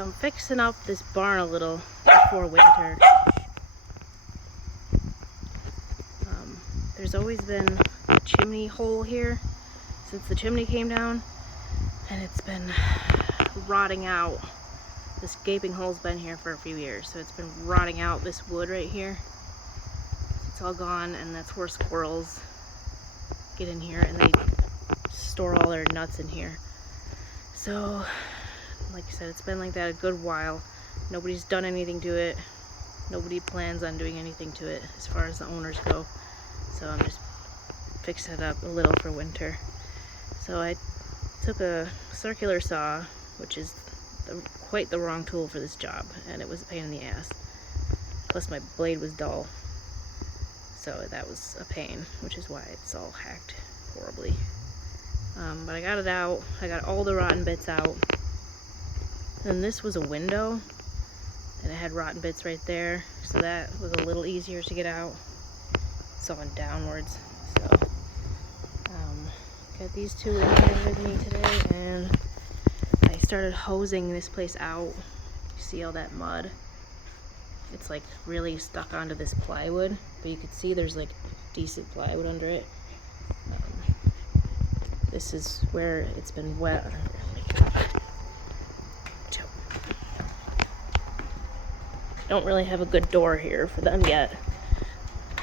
So I'm fixing up this barn a little before winter. There's always been a chimney hole here since the chimney came down, and it's been rotting out. This gaping hole's been here for a few years, so it's been rotting out this wood right here. It's all gone, and that's where squirrels get in here and they store all their nuts in here. So, like I said, it's been like that a good while. Nobody's done anything to it. Nobody plans on doing anything to it as far as the owners go. So I'm just fixing it up a little for winter. So I took a circular saw, which is quite the wrong tool for this job, and it was a pain in the ass. Plus my blade was dull, so that was a pain, which is why it's all hacked horribly. But I got it out. I got all the rotten bits out. And this was a window, and it had rotten bits right there, so that was a little easier to get out. It's all downwards. So got these two in here with me today, and I started hosing this place out. You see all that mud? It's like really stuck onto this plywood, but you can see there's like decent plywood under it. This is where it's been wet. Don't really have a good door here for them yet.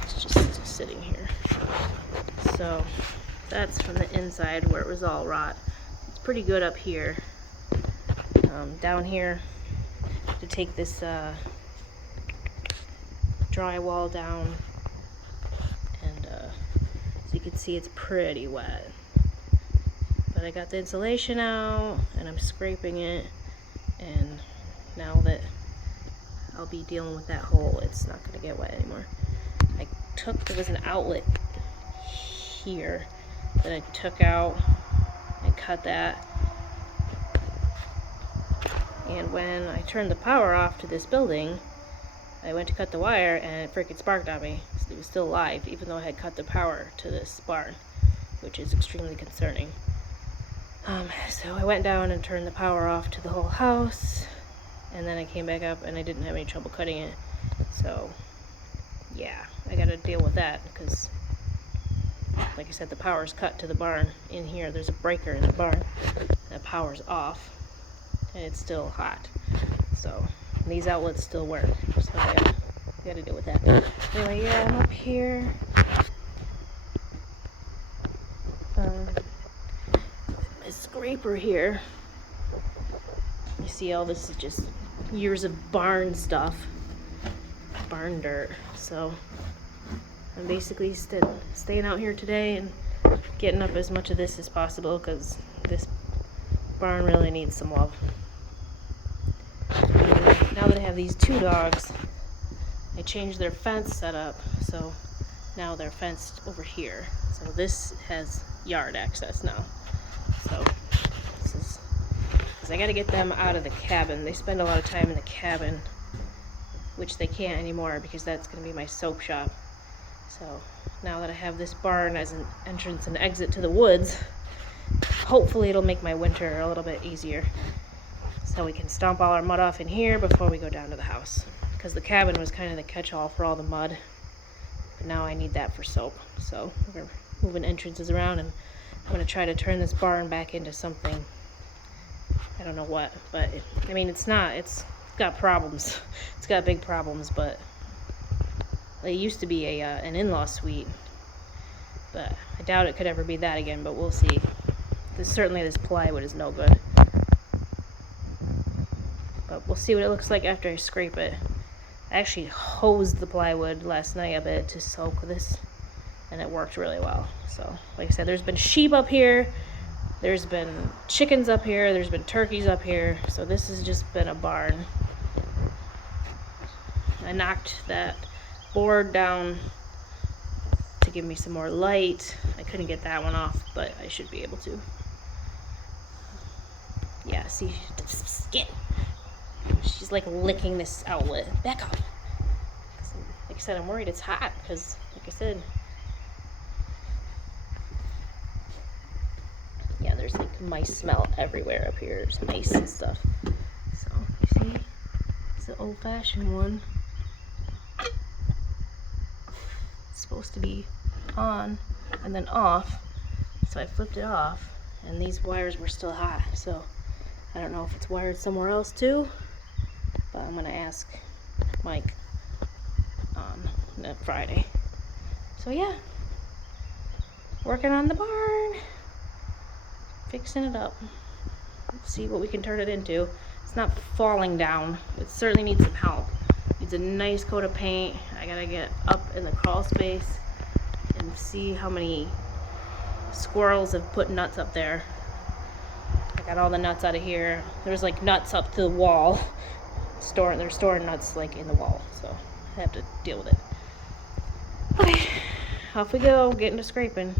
It's just sitting here. So that's from the inside where it was all rot. It's pretty good up here. Down here, to take this drywall down, and so you can see it's pretty wet. But I got the insulation out, and I'm scraping it, and now that I'll be dealing with that hole, it's not going to get wet anymore. There was an outlet here that I took out and cut that. And when I turned the power off to this building, I went to cut the wire and it freaking sparked on me. It was still alive, even though I had cut the power to this barn, which is extremely concerning. So I went down and turned the power off to the whole house, and then I came back up and I didn't have any trouble cutting it. So yeah, I gotta deal with that because, like I said, the power's cut to the barn. In here, there's a breaker in the barn. The power's off, and it's still hot. So these outlets still work. So I gotta deal with that. Anyway, yeah, I'm up here. My scraper here. You see, all this is just years of barn stuff, barn dirt. So I'm basically staying out here today and getting up as much of this as possible because this barn really needs some love. And now that I have these two dogs, I changed their fence setup, so now they're fenced over here. So this has yard access now. So this is because I got to get them out of the cabin. They spend a lot of time in the cabin, which they can't anymore because that's going to be my soap shop. So now that I have this barn as an entrance and exit to the woods, hopefully it'll make my winter a little bit easier. So we can stomp all our mud off in here before we go down to the house. Because the cabin was kind of the catch-all for all the mud. But now I need that for soap. So we're moving entrances around, and I'm going to try to turn this barn back into something. I don't know what, but I mean, it's got problems. It's got big problems, but it used to be an in-law suite. But I doubt it could ever be that again, but we'll see. Certainly this plywood is no good. But we'll see what it looks like after I scrape it. I actually hosed the plywood last night a bit to soak this, and it worked really well. So, like I said, there's been sheep up here, there's been chickens up here, there's been turkeys up here, so this has just been a barn. I knocked that board down to give me some more light. I couldn't get that one off, but I should be able to. Yeah, see, skin. She's like licking this outlet. Back up. Like I said, I'm worried it's hot because, like I said, yeah, there's like mice smell everywhere up here. There's mice and stuff. So, you the old-fashioned one. It's supposed to be on and then off, so I flipped it off, and these wires were still hot, so I don't know if it's wired somewhere else too, but I'm gonna ask Mike on Friday. So yeah, working on the barn, fixing it up. Let's see what we can turn it into. It's not falling down. It certainly needs some help. Needs a nice coat of paint. I gotta get up in the crawl space and see how many squirrels have put nuts up there. I got all the nuts out of here. There's like nuts up to the wall. They're storing nuts like in the wall, so I have to deal with it. Okay, off we go, getting to scraping.